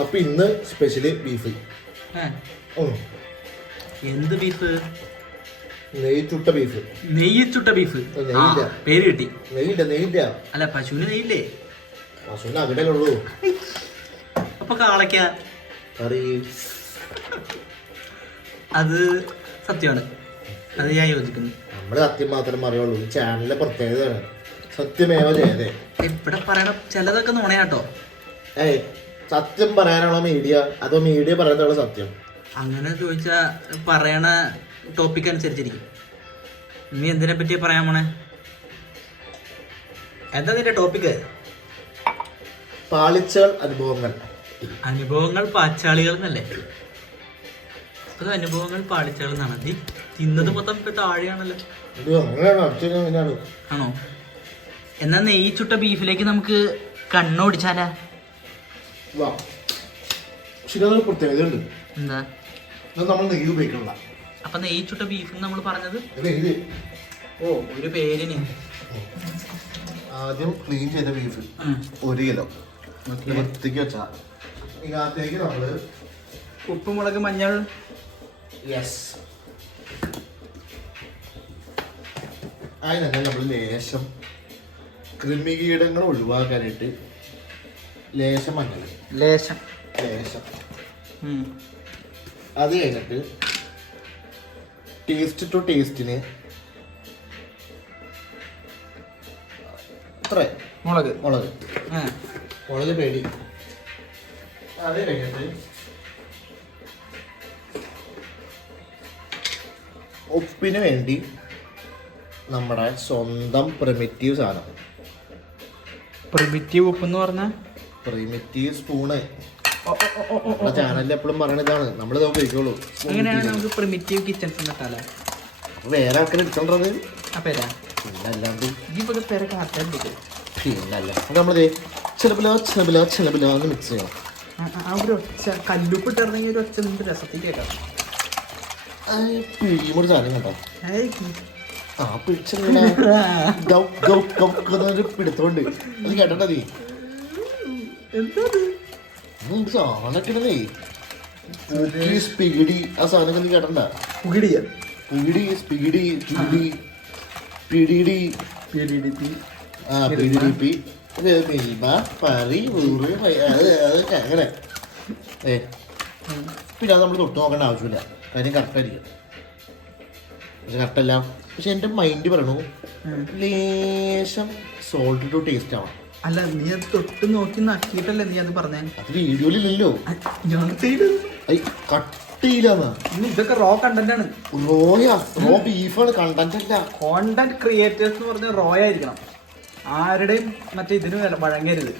അപ്പൊ ഇന്ന് special beef. എന്ത് ബീഫ്? നെയ്യ് ചുട്ട ബീഫ്. നെയ്യ് ചുട്ട ബീഫ്. നെയ്യില്ല, പേര് കിട്ടി. നെയ്യില്ല. അല്ല, പശുവിന് നെയ്യില്ലേ? പശുവിന് അകടലുള്ളൂ. അപ്പൊ കാളയ്ക്ക കറി. അത് സത്യമാണ്, അത് ഞാൻ യോജിക്കുന്നു. നമ്മള് സത്യം മാത്രമേ അറിയുള്ളൂ. ഈ ചാനലിലെ പ്രത്യേകതയാണ് സത്യമേവ ജയതേ. ഇവിടെ പറയണ ചിലതൊക്കെ നുണയാട്ടോ. സത്യം പറയാനാണോ മീഡിയ, അതോ മീഡിയ പറയാനാണോ സത്യം? അങ്ങനെ ചോദിച്ചാ പറയണ ടോപ്പിക് അനുസരിച്ചിരിക്കും. നീ എന്തിനെ പറ്റി പറയാൻ പോണേ? എന്താ നിന്റെ ടോപ്പിക്? പാളിച്ചകൾ, അനുഭവങ്ങൾ. അനുഭവങ്ങൾ പാച്ചാളികൾ എന്നല്ലേ? അത് അനുഭവങ്ങൾ പാളിച്ചകൾ എന്നാണ്. നീ തിന്നത് മൊത്തം താഴെയാണല്ലോ. ആണോ? എന്നാ നെയ്യ് ചുട്ട ബീഫിലേക്ക് നമുക്ക് കണ്ണോടിച്ചാലാ? പ്രത്യേകതയുണ്ട്. എന്താ? നമ്മൾ നെയ്യ് ഉപയോഗിക്കണ്ട. അപ്പൊ നെയ്യ് ചുട്ട ബീഫ് നമ്മൾ പറഞ്ഞത് ഓ ഒരു പേരിന്. ആദ്യം ക്ലീൻ ചെയ്ത ബീഫ് 1 കിലോ വൃത്തിക്ക് വെച്ചാ ഇതിനകത്തേക്ക് നമ്മള് ഉപ്പ്, മുളക്, മഞ്ഞൾ. അതിനൊക്കെ നമ്മൾ ലേശം കൃമികീടങ്ങൾ ഒഴിവാക്കാനായിട്ട് ലേശം മഞ്ഞൾ, ലേശം. അത് കഴിഞ്ഞിട്ട് ടേസ്റ്റ് ടു ടേസ്റ്റിന് മുളക് പേടി. അത് കഴിഞ്ഞിട്ട് ഉപ്പിന് വേണ്ടി നമ്മുടെ സ്വന്തം പ്രിമിറ്റീവ് സാധനം. പ്രിമിറ്റീവ് ഉപ്പ് എന്ന് പറഞ്ഞാൽ പ്രിമിറ്റീവ് സ്പൂണ്. ചാനലിൽ എപ്പോഴും പറയണ ഇതാണ്, നമ്മളിത് ഉപയോഗിക്കുള്ളൂ. അങ്ങനെയാണെങ്കിൽ നമുക്ക് പ്രിമിറ്റീവ് കിച്ചൺസ് ഇട്ടാലോ? അപ്പൊ വേറെ ആൾക്കാർ എടുത്തോണ്ടത് പിന്നല്ലാണ്ട് പിന്നല്ല. നമ്മളിത് ചെലബിലാന്ന് മിക്സ് ചെയ്യണം. കല്ലുപ്പ് ഇട്ടിരുന്നെങ്കിൽ ഒരു ഒച്ച നിന്റെ രസത്തിൽ കേൾക്കാം. പിഴിയുമ്പൊരു സാധനം കേട്ടോ. പിടുത്തോണ്ട് അത് കേട്ടോ. സാധനൊക്കെ സ്പിഗിഡി, ആ സാധനങ്ങൾ നീ കേട്ടണ്ട. അങ്ങനെ പിന്നെ അത് നമ്മൾ തൊട്ട് നോക്കേണ്ട ആവശ്യമില്ല, കാര്യം കറക്റ്റായിരിക്കും. പക്ഷെ കറക്റ്റല്ല. പക്ഷെ എൻ്റെ മൈൻഡ് പറയണു ലേശം സോൾട്ട് ടു ടേസ്റ്റ് ആവണം. അല്ല, നീ അത് തൊട്ട് നോക്കി നക്കിയിട്ടല്ലേ നീ അത് പറഞ്ഞേ? അത് വീഡിയോയിലില്ലല്ലോ. കട്ടിയില്ലാന്നാ. ഇതൊക്കെ റോ കണ്ടന്റ് ആണ്. റോ ബീഫാണ്, കണ്ടന്റ് അല്ല. കോണ്ടന്റ് ക്രിയേറ്റേഴ്സ് എന്ന് പറഞ്ഞാൽ റോ ആയിരിക്കണം. ആരുടെയും മറ്റേ ഇതിന് വഴങ്ങരുത്.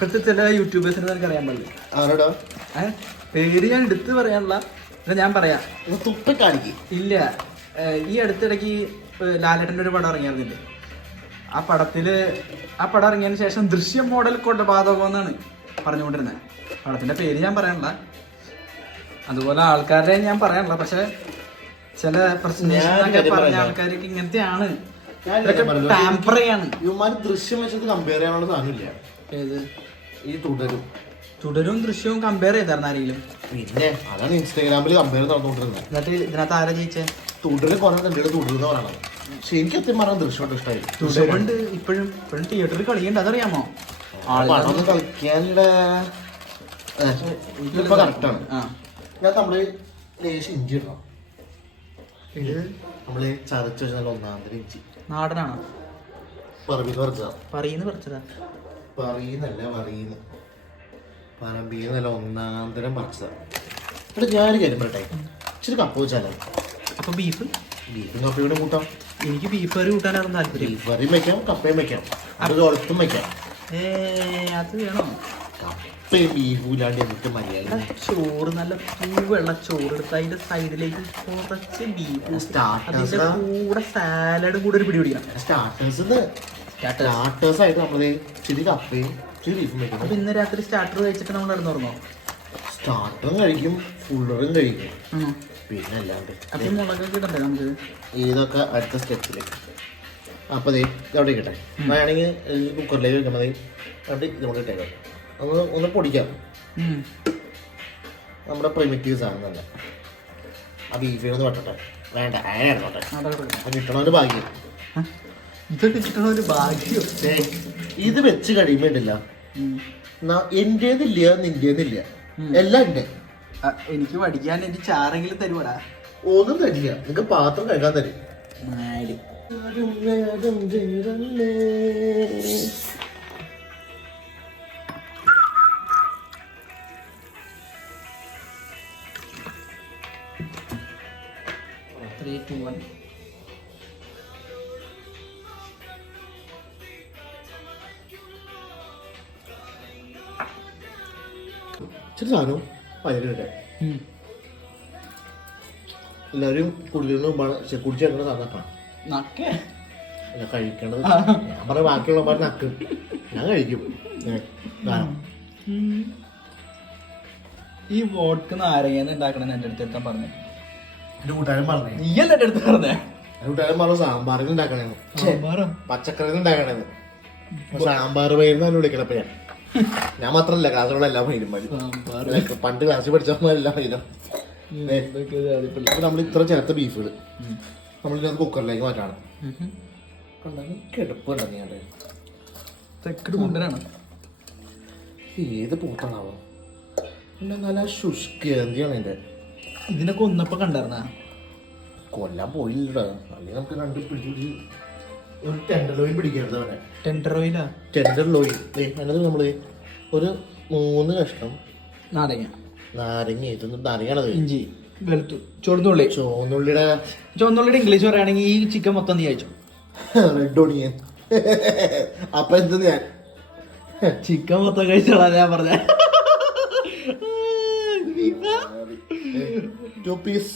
ഇപ്പോഴത്തെ ചില യൂട്യൂബേഴ്സിനെ നിനക്ക് അറിയാൻ പാടില്ല. ആരോടാ പേര് ഞാൻ എടുത്ത് പറയാനുള്ള ഞാൻ പറയാം. ഇല്ല, ഈ അടുത്തിടയ്ക്ക് ലാലേട്ടൻ്റെ ഒരു പടം ഇറങ്ങിയിരുന്നില്ലേ? ആ പടം ഇറങ്ങിയതിന് ശേഷം ദൃശ്യം മോഡൽ കൊലപാതകം എന്നാണ് പറഞ്ഞുകൊണ്ടിരുന്നത്. പടത്തിന്റെ പേര് ഞാൻ പറയാനുള്ള, അതുപോലെ ആൾക്കാരുടെ ഞാൻ പറയാനുള്ള. പക്ഷെ ചില പ്രശ്നങ്ങളൊക്കെ പറഞ്ഞ ആൾക്കാർക്ക് ഇങ്ങനത്തെയാണ്, ദൃശ്യം വെച്ചിട്ട് കമ്പയർ ചെയ്യാനുള്ള സാധനമില്ല. ഏത്? ഈ തുടരും ദൃശ്യവും കമ്പയർ ചെയ്തായിരുന്നു ആരെങ്കിലും? പിന്നെ അതാണ് ഇൻസ്റ്റാഗ്രാമിൽ കമ്പയർ നടന്നുകൊണ്ടിരുന്നത്. എന്നിട്ട് ഇതിനകത്ത് ആരാ ജയിച്ചേ? തുടര് കുറേ തുടരുന്ന പറയണം. പക്ഷെ എനിക്ക് അത്യം പറഞ്ഞാൽ ദൃശ്യം ഇഷ്ടമായി. തുടരുണ്ട് ഇപ്പോഴും തിയേറ്ററിൽ കളിയുണ്ട്, അതറിയാമോ? പടമൊന്നും കളിക്കാനുള്ള ഇപ്പൊ കറക്റ്റാണ്. ഞാൻ നമ്മള് ലേശം ഇഞ്ചി ഇടണം. നമ്മള് ചതച്ച് വെച്ചാൽ 1/4 ഇഞ്ചി. നാടനാണോ? പറമ്പീന്ന് പറിച്ചതാ. പറമ്പീന്നല്ല 1/4 പറിച്ചതാ. എന്നിട്ട് ഞാനൊരു കാര്യം പറയട്ടെ, ഇച്ചിരി കപ്പ വെച്ചാലോ? അപ്പൊ ബീഫും കപ്പയും കൂടെ കൂട്ടാം. എനിക്ക് ബീഫ് കറി കൂട്ടാനായിരുന്നു താല്പര്യം. ബീഫ് കറിയും വെക്കാം, കപ്പയും വെക്കാം, അത് ഉറപ്പും വെക്കാം. അത് വേണോ? കപ്പയും ബീഫും ഇല്ലാണ്ട് എനിക്ക് മര്യാദ. ചോറ് നല്ല പൂവെള്ള ചോറ് എടുത്ത് അതിന്റെ സൈഡിലേക്ക് കുറച്ച് ബീഫ്, അതിന്റെ കൂടെ സാലഡ് കൂടെ ഒരു പിടി പിടിക്കണം. സ്റ്റാർട്ടേഴ്സ് ആയിട്ട് നമ്മള് ഇച്ചിരി കപ്പയും ഇച്ചിരി ബീഫും വെക്കണം. അപ്പൊ ഇന്ന് രാത്രി സ്റ്റാർട്ടർ കഴിച്ചിട്ട് നമ്മൾ ഇറന്നുറങ്ങോ? സ്റ്റാർട്ടറും കഴിക്കും, ഫുള്ളറും കഴിക്കും, പിന്നെ അല്ലാണ്ട്. അപ്പൊ മുളകൊക്കെ ഇടണ്ടേ നമുക്ക്? ഇതൊക്കെ അടുത്ത സ്റ്റെപ്പിലേക്ക്. അപ്പോൾ അതേ അവിടെ ഇക്കട്ടെ. വേണമെങ്കിൽ കുക്കറിലേക്ക് വെക്കണം. മതി അവിടെ നമുക്ക് ഇട്ടേക്കാം. ഒന്ന് പൊടിക്കാം. നമ്മുടെ പ്രിമിറ്റീവ് സാധനം തന്നെ. ആ ബീഫിനൊന്ന് വെട്ടട്ടെ. വേണ്ട ആയിരട്ടെ. അത് കിട്ടണ ഒരു ഭാഗ്യം. ഇതൊക്കെ കിട്ടണ ഒരു ഭാഗ്യം. ഇത് വെച്ച് കഴിയുമ്പോണ്ടില്ല എന്റേതില്ല നിന്റേതില്ല എല്ലാം ഉണ്ട്. എനിക്ക് പഠിക്കാൻ എനിക്ക് ചാറെങ്കിലും തരുവാടാ. ഒന്നും തരില്ല. നിങ്ങക്ക് പാത്രം കഴുകാൻ തരും. ചില സാധനവും പയറിട്ടെ എല്ലാവരും കുടിക്കുന്ന മുമ്പാണ് കുടിച്ചേക്കുന്ന സാധനം അല്ല കഴിക്കണത്. ഞാൻ പറഞ്ഞ ബാക്കിയുള്ളവന്മാർ നക്കും. ഞാൻ കഴിക്കും. ഈ വോഡ്ക നാരങ്ങ ഉണ്ടാക്കണെന്ന് എൻ്റെ അടുത്ത് പറഞ്ഞു. എന്റെ കൂട്ടുകാരൻ പറഞ്ഞു. നീയല്ല എൻ്റെ അടുത്ത് പറഞ്ഞേ. എന്റെ കൂട്ടുകാരൻ പറഞ്ഞു സാമ്പാറിന് ഉണ്ടാക്കണേന്ന്, പച്ചക്കറിന്ന് ഉണ്ടാക്കണേന്ന്. സാമ്പാർ പയർന്നാലും വിളിക്കണപ്പ ഞാൻ മാത്രല്ല ക്ലാസ്സിലുള്ള എല്ലാ പയ്യന്മാരും. പണ്ട് ക്ലാസ്സിൽ പഠിച്ചവന്മാരെല്ലാം പയ്യനും. നമ്മൾ ഇത്ര ചേർത്ത ബീഫുകൾ നമ്മളിത് കുക്കറിലേക്ക് മാറ്റാണ്. കിടപ്പ് കണ്ടു ഏത് പൂട്ടാണാവോ. പിന്നെ നല്ല ശുഷ്കേന്തിയാണ് എൻ്റെ. ഇതിനൊക്കെ ഒന്നപ്പോ കണ്ടായിരുന്ന കൊല്ലാൻ പോയില്ലടാ. അല്ലെങ്കിൽ നമുക്ക് രണ്ട് പിടിച്ച് ഒരു ടെൻഡർ ലോയിൽ പിടിക്കരുത് അവനെ. ടെൻഡർ ഓയിലാ? ടെൻഡർ ലോയിൽ അതിനകത്ത് നമ്മള് ഒരു 3 കഷ്ണം നാരങ്ങ ഇതൊന്നും നാരങ്ങാണത്. ഇഞ്ചി വെളുത്തു ചുവന്നുള്ളി. ചുവന്നുള്ളിയുടെ ഇംഗ്ലീഷ് പറയുകയാണെങ്കിൽ ഈ ചിക്കൻ മൊത്തം നീ അയച്ചു. Red onion. അപ്പൊ എന്ത് ഞാൻ ചിക്കൻ മൊത്തം കഴിച്ചോളാ ഞാൻ പറഞ്ഞ. 2 പീസ്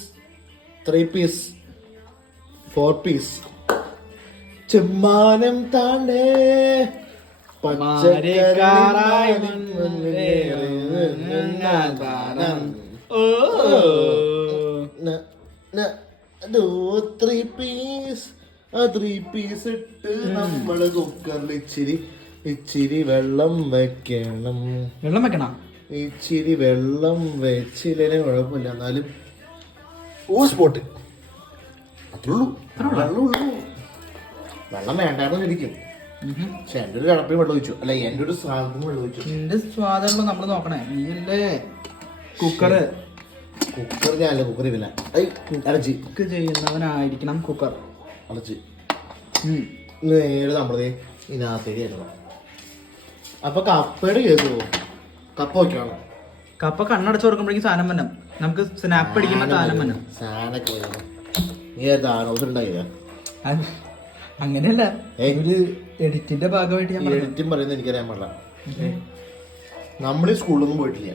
3 പീസ് 4 പീസ് ചെമ്മാനം താണ്ടേ പച്ചക്കറായി 3 പീസ്. ആ 3 പീസ് ഇട്ട് നമ്മള് കുക്കറിൽ ഇച്ചിരി വെള്ളം വെക്കണം. ഇച്ചിരി വെള്ളം വെച്ചില്ലേ കുഴപ്പമില്ല. എന്നാലും സ്പോട്ട് അത്രേ ഉള്ളൂ. വെള്ളം വേണ്ടായിരുന്നു ഇരിക്കും. പക്ഷെ എൻ്റെ ഒരു കടപ്പിൽ വെള്ളം ഒഴിച്ചു. അല്ല എൻ്റെ ഒരു സ്വാദത്തിന് വെള്ളം ഒഴിച്ചു. നിന്റെ സ്വാദമുള്ള നമ്മള് നോക്കണേ. നീയല്ലേ കുക്കർ ഞാനല്ല കുക്കർ ഇല്ല. അടച്ച് കുക്ക് ചെയ്യുന്നവനായിരിക്കണം കുക്കർ. അടച്ച് നേരെ നമ്മളത് ഇതിനകത്തേക്ക് കയറ്റണം. അപ്പൊ കപ്പയുടെ കേസ് കപ്പ വയ്ക്കണം. കപ്പ കണ്ണടച്ച് കൊടുക്കുമ്പോഴേക്കും സാധനം വന്നം. നമുക്ക് സ്നാപ്പ് അടിക്കുമ്പോ സാധനം വന്നം. നീ ദാനോസ് ഉണ്ടായില്ല. അങ്ങനെയല്ല, ഒരു എഡിറ്റിന്റെ ഭാഗമായിട്ട് ഞാൻ എഡിറ്റും പറയുന്നത് എനിക്കറിയാൻ പാടില്ല. നമ്മൾ സ്കൂളിലൊന്നും പോയിട്ടില്ല.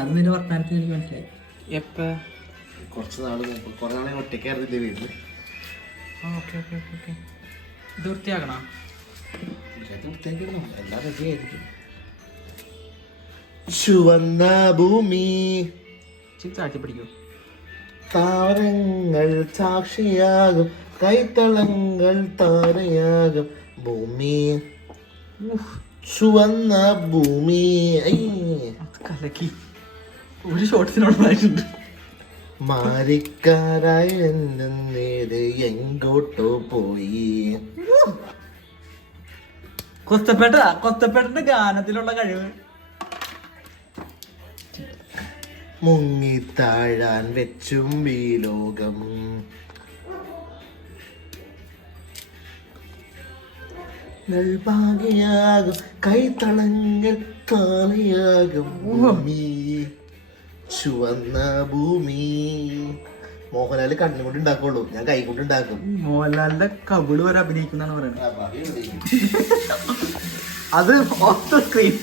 അത് നിന്റെ വർത്തമാനത്തിൽ എനിക്ക് മനസ്സിലായി. എപ്പ കുറച്ച് നാള് കുറെ നാളെ ഒറ്റയ്ക്കായിരുന്നു വീട്ടില്. ഇത് വൃത്തിയാക്കണോ? വൃത്തിയാക്കണം. എല്ലാം റെഡിയായിരിക്കും. ചുവന്ന ഭൂമി ചാട്ടി പിടിക്കൂ. താരങ്ങൾ സാക്ഷിയാകും, കൈത്തളങ്ങൾ താരയാകും ഭൂമി. ചുവന്ന ഭൂമി കലക്കി ഒരു ഷോട്ട്സിനോടായിട്ടുണ്ട്. മാരിക്കാരായി എന്നേത് എങ്ങോട്ടോ പോയി. കൊത്തപ്പേട്ടന്റെ ഗാനത്തിലുള്ള കഴിവ്. മുങ്ങിത്താഴാൻ വെച്ചും ഈ ലോകം. ഭാഗ്യയാകും കൈത്തളങ്ങൾ താളയാകും ഭൂമി. ചുവന്ന ഭൂമി. മോഹൻലാല് കണ്ണുകൊണ്ട് ഉണ്ടാക്കുള്ളൂ, ഞാൻ കൈ കൊണ്ട് ഉണ്ടാക്കും. മോഹൻലാലിന്റെ കവിള് വരെ അഭിനയിക്കുന്നാണ് പറയുന്നത്. അത് ഓഫ് ദ സ്ക്രീൻ.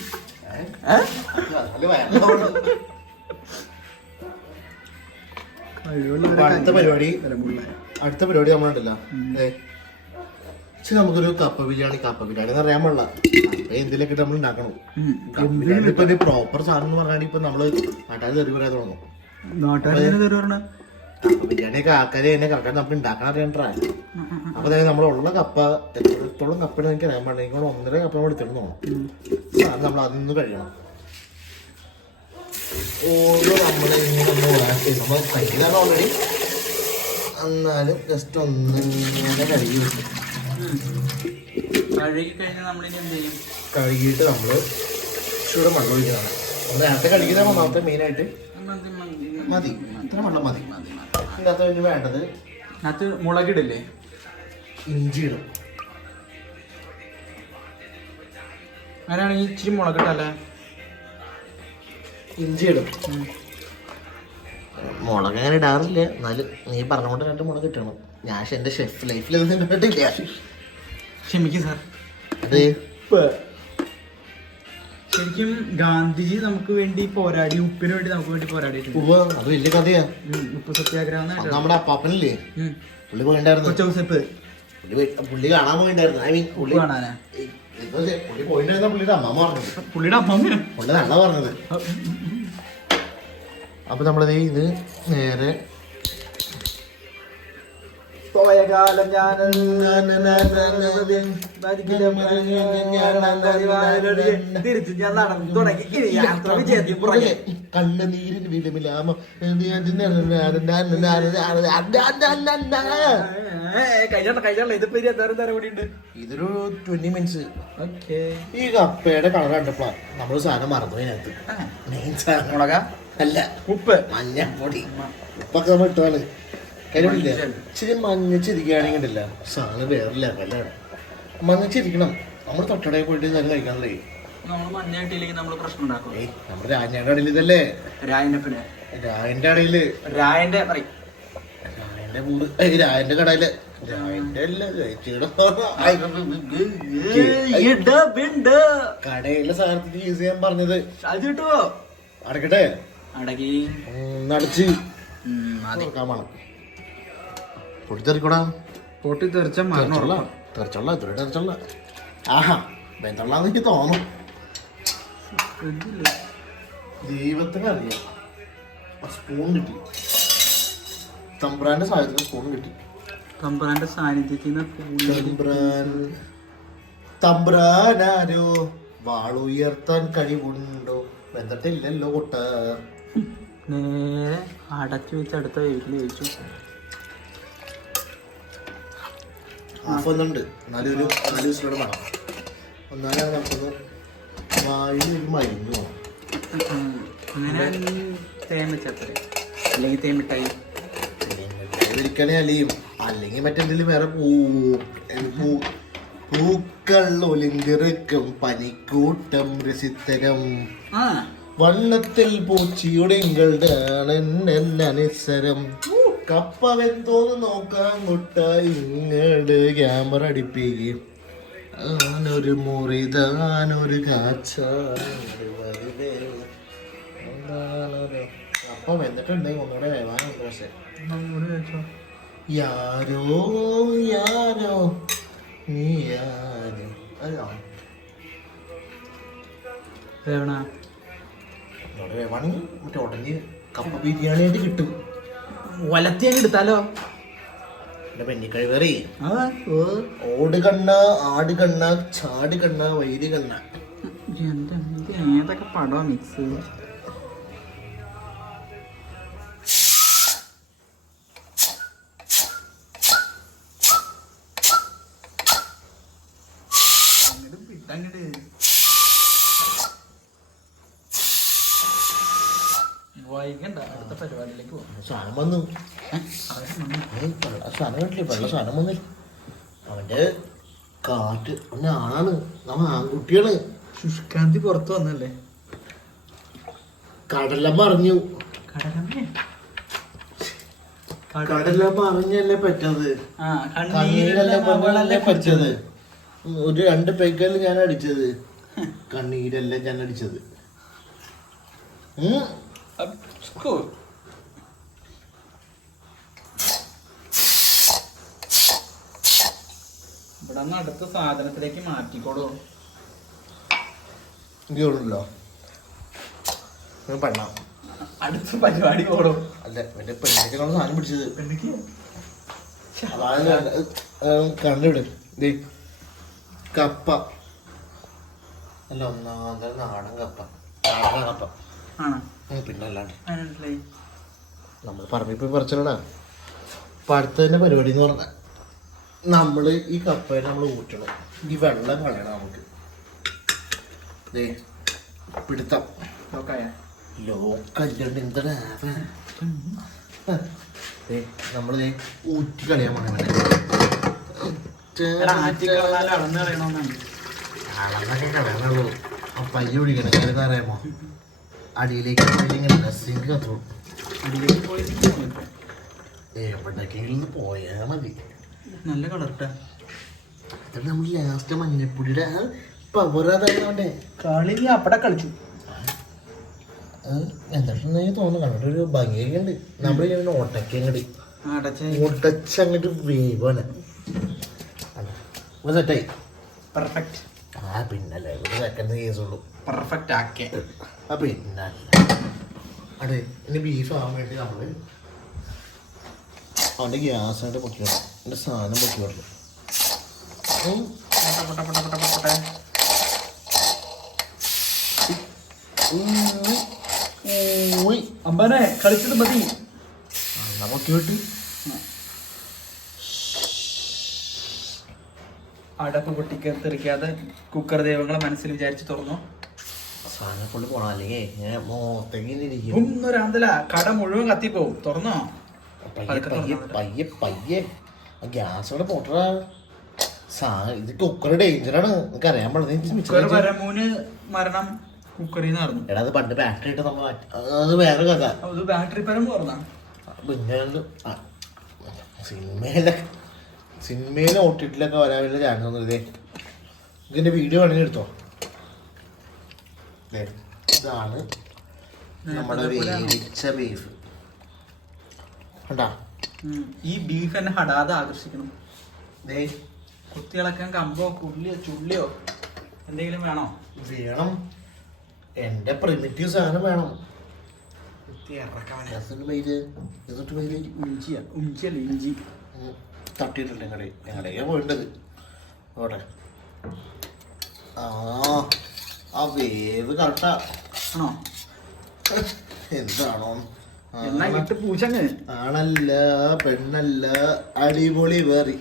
അടുത്ത പരിപാടി നമ്മളുണ്ടല്ലോ. നമുക്കൊരു കപ്പ ബിരിയാണി എന്ന് അറിയാൻ പാടില്ല. അപ്പൊ എന്തിലൊക്കെ നമ്മൾ ഉണ്ടാക്കണം. ഇപ്പൊ പ്രോപ്പർ സാധനം എന്ന് പറഞ്ഞാൽ ഇപ്പൊ നമ്മള് നാട്ടുകാർ തെറി പറയാൻ തുടങ്ങും. കപ്പ ബിരിയാണിയൊക്കെ ആൾക്കാര് തന്നെ കറക്റ്റ് നമുക്ക് ഉണ്ടാക്കാൻ അറിയണ്ടാ. അപ്പൊ തന്നെ നമ്മളുള്ള കപ്പ എത്രത്തോളം കപ്പയാണ് എനിക്ക് അറിയാൻ പാടില്ല. എനിക്ക് 1.5 കപ്പ നമ്മൾ എടുത്തിട്ട് തോന്നും. നമ്മൾ അതിൽ നിന്ന് കഴിയണം. ഓരോ നമ്മൾ കഴിക്കുന്നതാണ് ഓൾറെഡി. എന്നാലും ജസ്റ്റ് ഒന്നിങ്ങനെ കഴുകി വെക്കും. കഴുകി കഴിഞ്ഞാൽ നമ്മളിനി എന്ത് ചെയ്യും? കഴുകിയിട്ട് നമ്മൾ ചൂട് വെള്ളം ഒഴിക്കുന്നതാണ്. നേരത്തെ കഴുകിയതാണ് ഒന്നാമത്തെ മെയിനായിട്ട്. മതി, ഇത്ര വെള്ളം മതി. ഇതിനകത്ത് കഴിഞ്ഞ് വേണ്ടത് അത് മുളകിടില്ലേ? ഇഞ്ചി ഇടും. അങ്ങനെയാണെങ്കിൽ ഇച്ചിരി മുളകിട്ടല്ലേ? ഇഞ്ചി ഇടും. മുളക് അങ്ങനെ ഇടാറില്ല, എന്നാലും നീ പറഞ്ഞുകൊണ്ട് 2 മുളക് ഇട്ടണം. ഞാൻ എൻ്റെ ഷെഫ് ലൈഫിൽ ഇട്ടില്ല. ക്ഷമിക്കും സാർ. അത് ശരിക്കും ഗാന്ധിജി നമുക്ക് വേണ്ടി പോരാടി, ഉപ്പിന് വേണ്ടി നമുക്ക് വേണ്ടി പോരാടിയിട്ടുണ്ട്. അത് വലിയ കഥയാ. ഉപ്പ് സത്യാഗ്രഹം നമ്മുടെ അപ്പാപ്പനല്ലേ പുള്ളി പോയിണ്ടായിരുന്നു. പുള്ളി കാണാൻ പോയിണ്ടായിരുന്നു. ഐ മീൻ പുള്ളി കാണാനാ പുള്ളി പോയിണ്ടായിരുന്ന പുള്ളിയുടെ അമ്മ പറഞ്ഞത്. പുള്ളിയുടെ അമ്മ പുള്ളി നല്ല പറഞ്ഞത്. അപ്പൊ നമ്മളത് ഇത് നേരെ പോയകാലം ഞാൻ തിരിച്ചു ഞാൻ നടന്നു തുടങ്ങി. കണ്ണുനീരിന് വിലമില്ലാമോ കഴിഞ്ഞ ഇതിപ്പോ 26 തരം കൂടി ഉണ്ട്. ഇതൊരു 20 മിനിറ്റ്സ്. ഈ കപ്പയുടെ കളർ കണ്ടപ്പോ നമ്മള് സാധനം മറന്നു. അതിനകത്ത് മെയിൻ സാധനം മുളക അല്ല, ഉപ്പ്, മഞ്ഞപ്പൊടി. ഉപ്പൊക്കെ നമ്മൾ ഇട്ടാണ് കരിയില്ല. ഇച്ചിരി മഞ്ഞച്ചിരിക്കുകയാണെങ്കിൽ ഉണ്ടല്ല സാധനം വേറെ ലെവലാണ്. മഞ്ഞച്ചിരിക്കണം. നമ്മൾ തൊട്ടടയിൽ പോയിട്ട് സാധനം കഴിക്കാനല്ലേ. നമ്മുടെ രാജന്റെ കടയിൽ ഇതല്ലേ, രായന്റെ കടയില് രായന്റെ കടയില് കടയിലെ സാധനത്തിന് യൂസ് ചെയ്യാൻ പറഞ്ഞത്. അടക്കട്ടെ, അടച്ച് പൊട്ടിത്തെറിക്കൂടാ. തെറിച്ചോള തെറിച്ചോള. ആഹാ വെന്തള്ളാന്ന് എനിക്ക് തോന്നും. ദൈവത്തിന് അറിയാം. സ്പൂൺ കിട്ടി. തമ്പ്രാന്റെ സാഹചര്യത്തിൽ സ്പൂൺ കിട്ടി. തമ്പ്രാന്റെ സാന്നിധ്യത്തിൽ തമ്പ്രാനാരോ വാളുയർത്താൻ കഴിവുണ്ടോ? വെന്തട്ടില്ലല്ലോ കൊട്ട. നേരെ അടച്ചു വെച്ച് അടുത്ത വീട്ടിൽ വെച്ചു. ഒന്നുണ്ട് എന്നാലും ഒരു 4 ദിവസത്തോടെ വേണം. എന്നാലും നമുക്കൊന്ന് വായിൽ മരുന്ന് വേണം. അങ്ങനെ തേൻ വെച്ചത്ര അല്ലെങ്കിൽ തേമിട്ടായി ഒരിക്കലേ അലിയും. അല്ലെങ്കിൽ മറ്റെന്തെങ്കിലും വേറെ പൂക്കൾ ഒലിങ്കിറക്കും പനിക്കൂട്ടം രസിത്തരം വണ്ണത്തിൽ പൂച്ചിയുടെങ്ങളുടെ അനുസരം കപ്പ വെന്തോന്ന് നോക്കാൻ കൊട്ട ഇങ്ങട് ക്യാമറ അടിപ്പിക്കും. ആനൊരു മുറി താനൊരു കാച്ച കപ്പ വെന്തിട്ടുണ്ടെങ്കിൽ ഒന്നുകൂടെ വേവാനുണ്ട്. പക്ഷെ യാരോ യാരോ നീ യാരോ വേവാണെങ്കിൽ മറ്റേ ഉടനെ കപ്പ ബിരിയാണി ആയിട്ട് കിട്ടും. വലത്തിയാൻ എടുത്താലോ? പെണ്ണിക്കഴിവേറി ഓട് കണ്ണ ആട് കണ്ണ ചാട് കണ്ണ വൈര് കണ്ണ. ഏതൊക്കെ പടവാ മിക്സ്. വൈകണ്ട, അടുത്ത പരിപാടിയിലേക്ക് പോകും. സാധനം വന്നു. സാധനം കണ്ടില്ലേ? വെള്ള സാധനം വന്നില്ല. അവന്റെ കാറ്റ് ആണ്. നമ്മ ആൺകുട്ടിയാണ്. ശുഷ്കാന്തി പുറത്തു വന്നല്ലേ? കടലമ്മ അറിഞ്ഞു. കടലമ്മ അറിഞ്ഞല്ലേ പറ്റത്. കണ്ണീരല്ലേ പറ്റത്. ഒരു 2 പെഗ്ഗല്ലേ ഞാൻ അടിച്ചത്. കണ്ണീരല്ലേ ഞാൻ അടിച്ചത്. ഇവിടെ അടുത്ത സാധനത്തിലേക്ക് മാറ്റിക്കോളൂ. എനിക്ക് തോന്നുന്നില്ലോ പെണ്ണ അടുത്ത പരിപാടി പോടോ. അല്ല എന്റെ പെണ്ണിക്കാണ് സാധനം പിടിച്ചത്. പെണ്ണിക്ക് കണ്ടുവിട് കപ്പ. അല്ല ഒന്നാം നാടൻ കപ്പ. നാടൻ കപ്പ ആണോ? പിന്നെ അല്ലാണ്ട് മനസ്സിലായി. നമ്മൾ പറമ്പിൽ പറിച്ചടാ. അപ്പൊ അടുത്ത തന്നെ പരിപാടി എന്ന് പറഞ്ഞാൽ നമ്മള് ഈ കപ്പയെ നമ്മൾ ഊറ്റണം. ഈ വെള്ളം കളയണം നമുക്ക്. പിടുത്തം ലോക്കല്ലാണ്ട് എന്താണ് നമ്മള് ഊറ്റി കളയാൻ പോണേ. അളന്നൊക്കെ കളയാനുള്ളൂ. പയ്യ പിടിക്കണം. കാര്യം അറിയാമോ? അടിയിലേക്ക് ഇങ്ങനെ ഡ്രസ്സിങ് കത്തുള്ളൂ. എവിടേക്കെങ്കിലും പോയാ മതി. നല്ല കളർട്ടാ. അത് നമ്മൾ ലാസ്റ്റ് മഞ്ഞപ്പൊടിയുടെ പവറാതായതുകൊണ്ടേ കളി അവിടെ കളിച്ചു. എന്താണെന്ന് തോന്നുന്നു. കണ്ടിട്ട് ഒരു ഭംഗിയൊക്കെ ഉണ്ട്. നമ്മളിങ്ങനെ ഒട്ടക്കങ്ങട് ഒട്ടച്ചങ്ങോട്ട് വേവാണ്. സെറ്റായി. പെർഫെക്റ്റ്. ആ പിന്നല്ലേ ഒരു സെക്കൻഡ് കേസുള്ളൂ. പെർഫെക്റ്റ് ആക്കിയ പിന്നെ അതെ. ഇനി ബീഫ് ആവാൻ വേണ്ടി നമ്മള് അവൻ്റെ ഗ്യാസായിട്ട് പൊക്കി വിടണം. എൻ്റെ സാധനം പൊക്കി വിടണം. അമ്പനെ കളിച്ചത് മതി. പൊക്കി വിട്ട് അടപ്പ് പൊട്ടിക്കെറിക്കാതെ കുക്കർ ദൈവങ്ങളെ മനസ്സിൽ വിചാരിച്ച് തുറന്നു. സാധനം കൊണ്ട് പോണം. അല്ലെങ്കിൽ ഞാൻ മോത്തേക്കിരിക്കും. ഒന്നൊരാന്തല കട മുഴുവൻ കത്തിപ്പോവും. തുറന്നോ? പയ്യെ പയ്യെ ഗ്യാസോടെ പോട്ടറാ. ഇത് കുക്കർ ഡേഞ്ചറാണ്. നിനക്ക് അറിയാൻ പാടില്ല. മരണം കുക്കറിന്ന് പറഞ്ഞു. എടാ അത് പണ്ട് ബാറ്ററി ഇട്ട് നമ്മൾ അത് വേറെ കഥ. ബാറ്ററി പരം പറഞ്ഞ പിന്നെ സിനിമയിലെ ഓട്ടിട്ടിലൊക്കെ വരാൻ വലിയ ചാൻസ് ഒന്നും. ഇതിന്റെ വീഡിയോ വേണമെങ്കിൽ എടുത്തോ. ഇതാണ് നമ്മുടെ വേവിച്ച ബീഫ്. കണ്ടാ? ഈ ബീഫ് എന്നെ ഹടാതെ ആകർഷിക്കണം. കുത്തിയിളക്കാൻ കമ്പോ കുള്ളിയോ ചുള്ളിയോ എന്തെങ്കിലും വേണോ? വേണം. എന്റെ പ്രിമിറ്റീവ് സാധനം വേണം. ഇഞ്ചി തട്ടിയിട്ടുണ്ട് ഞങ്ങളുടെ പോയിട്ടത്. ഓട്ടെ. ആ വേവ് കറക്റ്റാ ആണോ? എന്താണോ പൂച്ചങ്ങ് ആണല്ല പെണ്ണല്ല അടിപൊളി വേറി.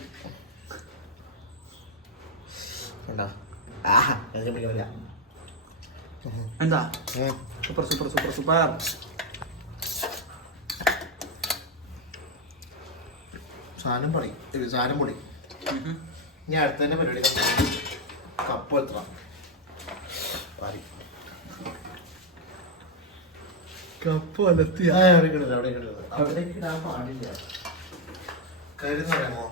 എന്താ സൂപ്പർ സൂപ്പർ സൂപ്പർ സൂപ്പർ. സാധനം പൊടി. ഞാൻ അടുത്ത തന്നെ പരിപാടി കപ്പ് എത്ര കപ്പ് വലത്തി അവിടെ ഇടാൻ പാടില്ല. കാര്യം പറയാമോ?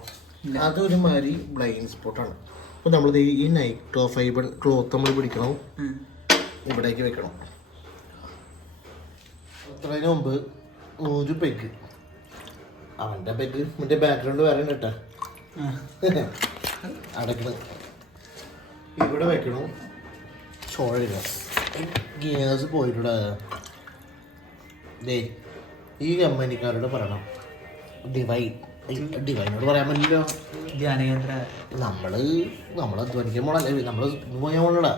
അതൊരു മാതിരി ബ്ലൈൻഡ് സ്പോട്ടാണ്. അപ്പൊ നമ്മളിത് ഈ നൈക്രോ ഫൈബർ ക്ലോത്ത് നമ്മൾ പിടിക്കണം. ഇവിടേക്ക് വെക്കണം. അത്രതിന് മുമ്പ് ഒരു പെഗ്. അവൻ്റെ പെഗ് മറ്റേ ബാക്ക്ഗ്രൗണ്ട് വേറെ കേട്ടാ അടക്കണം. ഇവിടെ വെക്കണം. ചോഴ ഗ്യാസ് പോയിട്ടാ. ഈ കമ്പനിക്കാരോട് പറയണം. ഡിവൈനോട് പറയാൻ പറ്റില്ലോ. നമ്മള് അധ്വാനിക്കാൻ പോണല്ലേ. നമ്മള് പോയാൽ പോണടാ.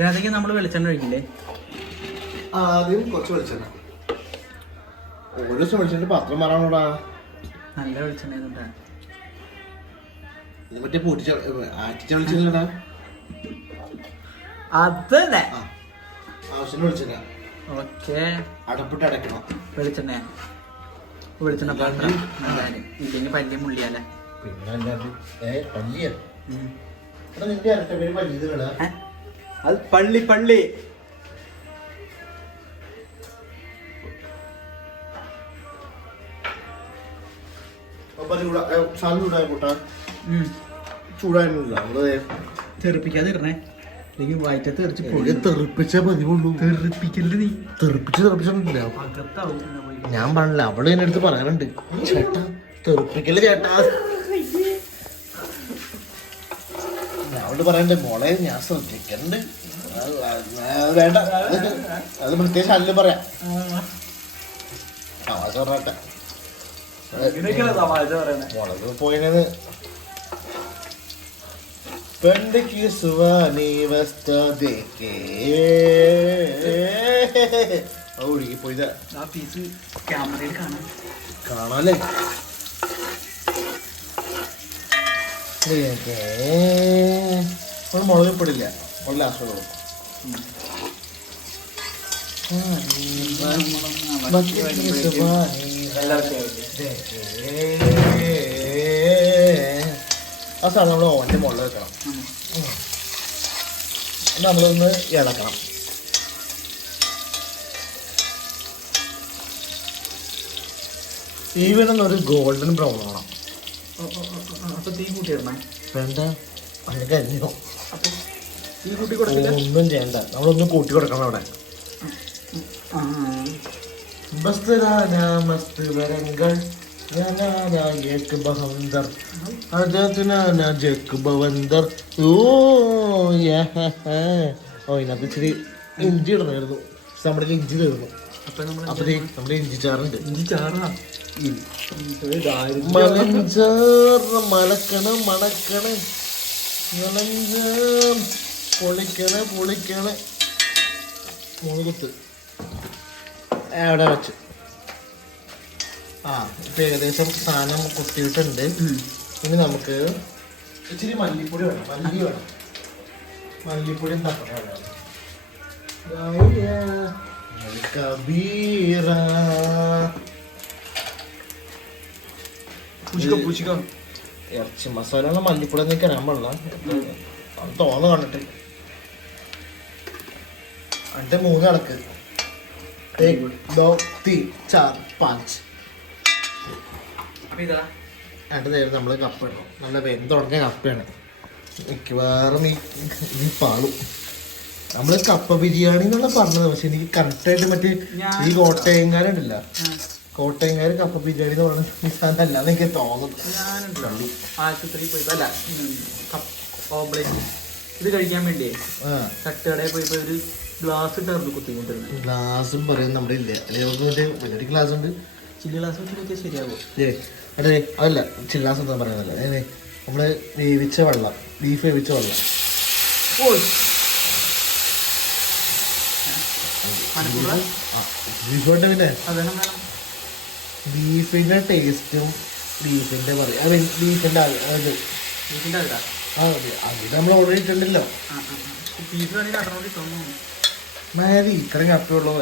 രാധയ്ക്ക് നമ്മള് വെളിച്ചെണ്ണ ഒഴിക്കില്ലേ? ആദ്യം കുറച്ച് വെളിച്ചെണ്ണ. ഓരോ ദിവസം വെളിച്ചെണ്ണ പാത്രം മാറാണോടാ. നല്ല വെളിച്ചെണ്ണ മറ്റേ ആറ്റിച്ച വെളിച്ചെണ്ണ. അതല്ലേ ആവശ്യത്തിന് വെളിച്ചെണ്ണ. ഓക്കെ. അടപ്പിട്ട് അടയ്ക്കണം. വെളിച്ചെണ്ണ പാത്രം ഇല്ലെങ്കിൽ പല്ലിയ മുള്ളിയാലേ. പിന്നെ പല്ലിയ നിന്റെ അരട്ട പേര് പല്ലിയതാ. അത് പള്ളി ചൂടായില്ല. നമ്മള് തെറിപ്പിക്കാതിരണേ. അല്ലെങ്കിൽ വയറ്റത്ത് തെറിപ്പിച്ച പതിവുള്ളൂ. തെറിപ്പിക്കല് നീ തെറിപ്പിച്ചിട്ടില്ല. ഞാൻ പറഞ്ഞില്ല. അവള് എന്നെ അടുത്ത് പറയാനുണ്ട്. ചേട്ടാ തെറിപ്പിക്കല് ചേട്ടാ. അവളോട് പറയണ്ടേ മോളെ ഞാൻ ശ്രദ്ധിക്കണ്ട് വേണ്ട അത് പ്രത്യേകിച്ച് അല്ല പറയാം തമാശ പറഞ്ഞട്ടെ മുളക് പോയത് പെണ്ണ് കിസുവാനി വസ്ത ദേക്കേ ഒഴുകി പോയത് ആ പീസ് ക്യാമറയിൽ കാണാല്ലേ മുളക് പെടില്ല മുളക് ലാസ്റ്റ് കൊടുക്കും ആ സാധനം നമ്മൾ ഓൻ്റെ മുകളിൽ വെക്കണം നമ്മളൊന്ന് ഇളക്കണം ഈവനൊന്നൊരു ഗോൾഡൻ ബ്രൗൺ ആവണം തീ കൂട്ടിയിടണം വേണ്ട അങ്ങനെ കരിഞ്ഞോ തീ കൂട്ടി കൊടുക്കില്ല ഒന്നും ചെയ്യണ്ട നമ്മളൊന്നും കൂട്ടി കൊടുക്കണം അവിടെ മസ്ത് വരങ്ങൾ ഇതിനകത്ത് ഇച്ചിരി ഇഞ്ചി ഇടണമായിരുന്നു നമ്മുടെ ഇഞ്ചി തീർന്നു അപ്പൊ നമ്മുടെ ഇഞ്ചി ചാറുണ്ട് മലക്കണം മണക്കണം പൊളിക്കണ മുളുകുത്ത് അവിടെ വെച്ച് ഇപ്പൊ ഏകദേശം സാധനം കുത്തിയിട്ടുണ്ട് ഇനി നമുക്ക് ഇച്ചിരി മല്ലിപ്പൊടി വേണം മല്ലിപ്പൊടിയും തക്കണം കബീറ ഇറച്ചി മസാല മല്ലിപ്പൊടി എന്നൊക്കെ അറിയാൻ പാടില്ല അത് തോന്നു കണ്ടിട്ട് എന്നിട്ട് 3 കണക്ക് 1 2 3 4 5 എന്നിട്ട് നേരം നമ്മൾ കപ്പ ഇടണം നല്ല വെന്തുടങ്ങിയ കപ്പയാണ് മിക്കവാറും ഈ പാളും നമ്മള് കപ്പ ബിരിയാണി എന്നുള്ള പറഞ്ഞത് പക്ഷെ എനിക്ക് കറക്റ്റായിട്ട് മറ്റേ ഈ കോട്ടയംകാരുണ്ടല്ല കോട്ടയംകാർ കപ്പ ബിരിയാണി എന്ന് പറഞ്ഞ സാധനം അല്ലാന്ന് എനിക്ക് തോന്നുന്നു ആശുപത്രിയിൽ പോയപ്പോ അല്ല ഇത് കഴിക്കാൻ വേണ്ടിയേ തട്ടുകടയിൽ പോയപ്പോ ഒരു ഗ്ലാസ് ഇട്ടായിരുന്നു കുത്തിക്കൊണ്ടിരുന്നത് ഗ്ലാസും പറയും നമ്മുടെ ഇല്ല അല്ലെങ്കിൽ വലിയൊരു ഗ്ലാസ് ഉണ്ട് ചില്ലി ഗ്ലാസ് വെച്ചിട്ട് ശരിയാവും അതെ അതല്ല ചില്ലി ഗ്ലാസ് എന്താ പറയുന്നല്ല നമ്മള് വേവിച്ച വെള്ളം ബീഫ് വേവിച്ച വെള്ളം ബീഫോട്ട് പിന്നെ ബീഫിന്റെ ടേസ്റ്റും ബീഫിന്റെ പറയാ ബീഫിന്റെ അത് നമ്മൾ ഓർഡർ ചെയ്തിട്ടുണ്ടല്ലോ മതി ഇത്രയും കപ്പയുള്ളൂ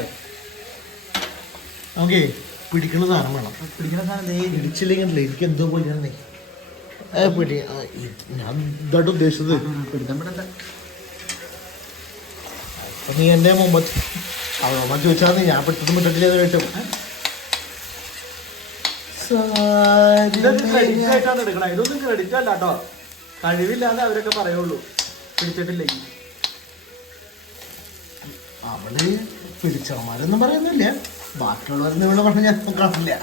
ഓക്കെ പിടിക്കുന്ന സാധനം വേണം പിടിച്ചില്ലെങ്കിൽ എനിക്ക് എന്തോ പോലെയാണേ പിടി ഞാൻ ഇതായിട്ട് ഉദ്ദേശിച്ചത് അപ്പൊ നീ എന്റെ മുമ്പ് അവമ്മ ചോദിച്ചാൽ ഞാൻ പെട്ടെന്ന് വിട്ടിട്ടില്ല കേട്ടോ ഇതൊന്നും ക്രെഡിറ്റ് അല്ല കേട്ടോ കഴിവില്ലാതെ അവരൊക്കെ പറയുള്ളൂ പിടിച്ചിട്ടില്ലെങ്കിൽ അവള് പിടിച്ചവന്മാരൊന്നും പറയുന്നില്ല ബാക്കിയുള്ളവരെന്ന് ഇവിടെ പറഞ്ഞ ഞാൻ കാണില്ല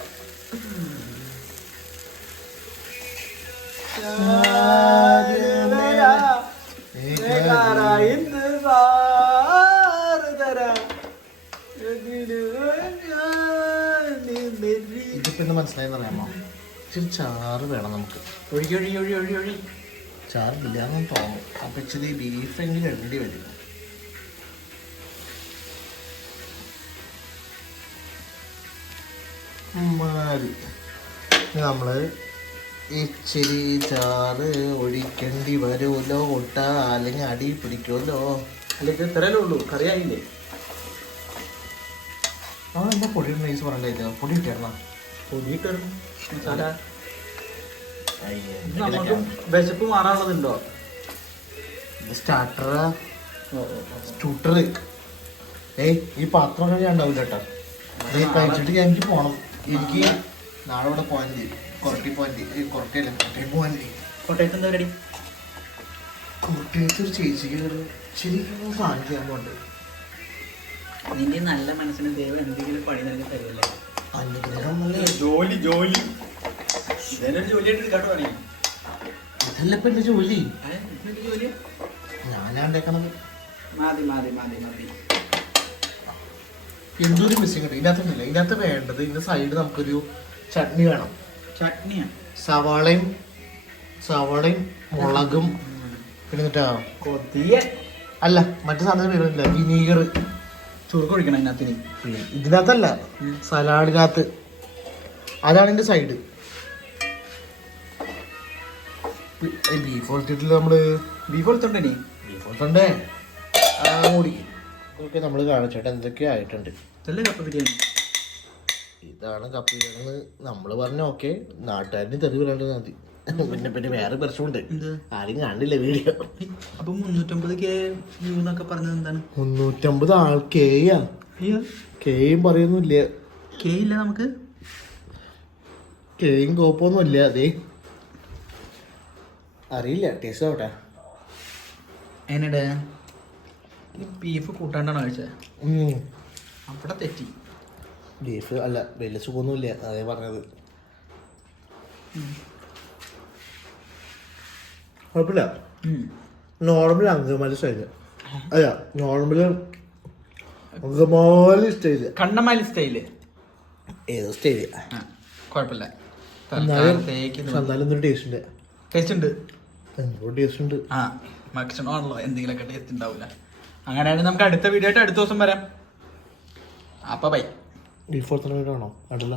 ഇതിപ്പോ ഇന്ന് മനസ്സിലായെന്ന് അറിയാമോ ഇച്ചിരി ചാറ് വേണം നമുക്ക് ഒഴി ചാറില്ലാന്ന് തോന്നും അപ്പൊ ഇച്ചിരി ബീഫെങ്കിലും ഇടേണ്ടി വരും മതി നമ്മള് ഇച്ചിരി ചാറ് ഒഴിക്കേണ്ടി വരുമല്ലോ ഒട്ട അല്ലെങ്കിൽ അടി പിടിക്കുമല്ലോ അല്ലെങ്കിൽ ഇത്രയല്ലേ ഉള്ളൂ കറിയായില്ലേ അവളെന്താ പൊടി നൈസ് പറയണ്ടോ പൊടി ഇട്ടായിരുന്നോ പൊടി ഇട്ടായിരുന്നു മസാല നമുക്ക് വിശപ്പ് മാറാനുള്ളതുണ്ടോ സ്റ്റാർട്ടർ സ്കൂട്ടർ ഈ പാത്രം ഞാൻ ഉണ്ടാവില്ല കേട്ടോ കഴിച്ചിട്ട് എനിക്ക് പോണം എനിക്ക് നാളെ ഇവിടെ പോകാൻ കോട്ടയത്ത് എന്താ പരിപാടി കോട്ടയത്ത് ഒരു ചേച്ചിക്ക് ശരിക്കും സാധനം ചെയ്യാൻ പോണ്ട് നിന്റെ നല്ല മനസ്സിന് ദൈവം എന്തെങ്കിലും പണി നിനക്ക് തരില്ല അനുഗ്രഹം നല്ല ജോലി ഇതൊരു ജോലിയായിട്ട് കേട്ടോ പണി അതല്ല ഇപ്പൊ എന്റെ ജോലി ജോലി ഞാൻ ഉണ്ടാക്കണത് മതി മതി മതി മതി. എന്തൊരു മിസ്സിംഗ് ഉണ്ട് ഇതിനകത്തൊന്നുമില്ല. ഇതിനകത്ത് വേണ്ടത് ഇതിന്റെ സൈഡ് നമുക്കൊരു ചട്നി വേണം. ചട്നിയാണ് സവാളയും മുളകും പിന്നെ എന്നിട്ടാ കൊതിയ അല്ല മറ്റു സാധനം വരുന്നില്ല, വിനീഗർ. ചുരുക്കം ഒഴിക്കണം അതിനകത്തിന്. ഇതിനകത്തല്ല, സലാഡിനകത്ത്. അതാണ് ഇതിന്റെ സൈഡ്. ബീഫ് കൊടുത്തിട്ടില്ല നമ്മള്. ബീഫ് കൊടുത്തോണ്ടേ ബീഫ് കൊടുത്തോണ്ടേ കൂടി ഇതൊക്കെ നമ്മൾ കാണിച്ചിട്ട് എന്തൊക്കെയോ ആയിട്ടുണ്ട്. ഇതല്ലേ കപ്പ ബിരിയാണി. ഇതാണ് കപ്പ ബിരിയാണി നമ്മൾ പറഞ്ഞ. ഓക്കെ, നാട്ടുകാരന് തെറി പറയേണ്ടത് മതി. പിന്നെ വേറെ പ്രശ്നമുണ്ട്, ആരും കണ്ടില്ല വീഡിയോ. അപ്പൊ 350K വ്യൂ എന്നൊക്കെ പറഞ്ഞത് എന്താണ്? 350 ആൾ കേയും പറയുന്നില്ല. കെ ഇല്ല നമുക്ക്, കേയും കോപ്പൊന്നുമില്ല. അതേ അറിയില്ല, ടേസ്റ്റ് ആവട്ടെ. എന്നെ ഈ ബീഫ് കൂട്ടാണ്ടാണ് കഴിച്ചത്. അവിടെ തെറ്റി. ബീഫ് അല്ല, വലിയ സുഖമൊന്നുമില്ല, അതേ പറഞ്ഞത്. കുഴപ്പമില്ല. Normal Angamaly style. അല്ല, normal Angamaly style, Kannamaly style, ഏതോ സ്റ്റൈല്. കുഴപ്പമില്ല. എന്നാലും എന്തൊരു ടേസ്റ്റ് ഉണ്ട്. ടേസ്റ്റ് ഉണ്ട്, എന്തോ ടേസ്റ്റ് ഉണ്ട്. ആ ഭക്ഷണമാണല്ലോ, എന്തെങ്കിലുമൊക്കെ ടേസ്റ്റ് ഉണ്ടാവില്ല. അങ്ങനെയാണെങ്കിൽ നമുക്ക് അടുത്ത വീഡിയോ ആയിട്ട് അടുത്ത ദിവസം വരാം. അപ്പൊ ബൈ. ബീഫ് കൊടുത്തോ? കണ്ടല്ലോ.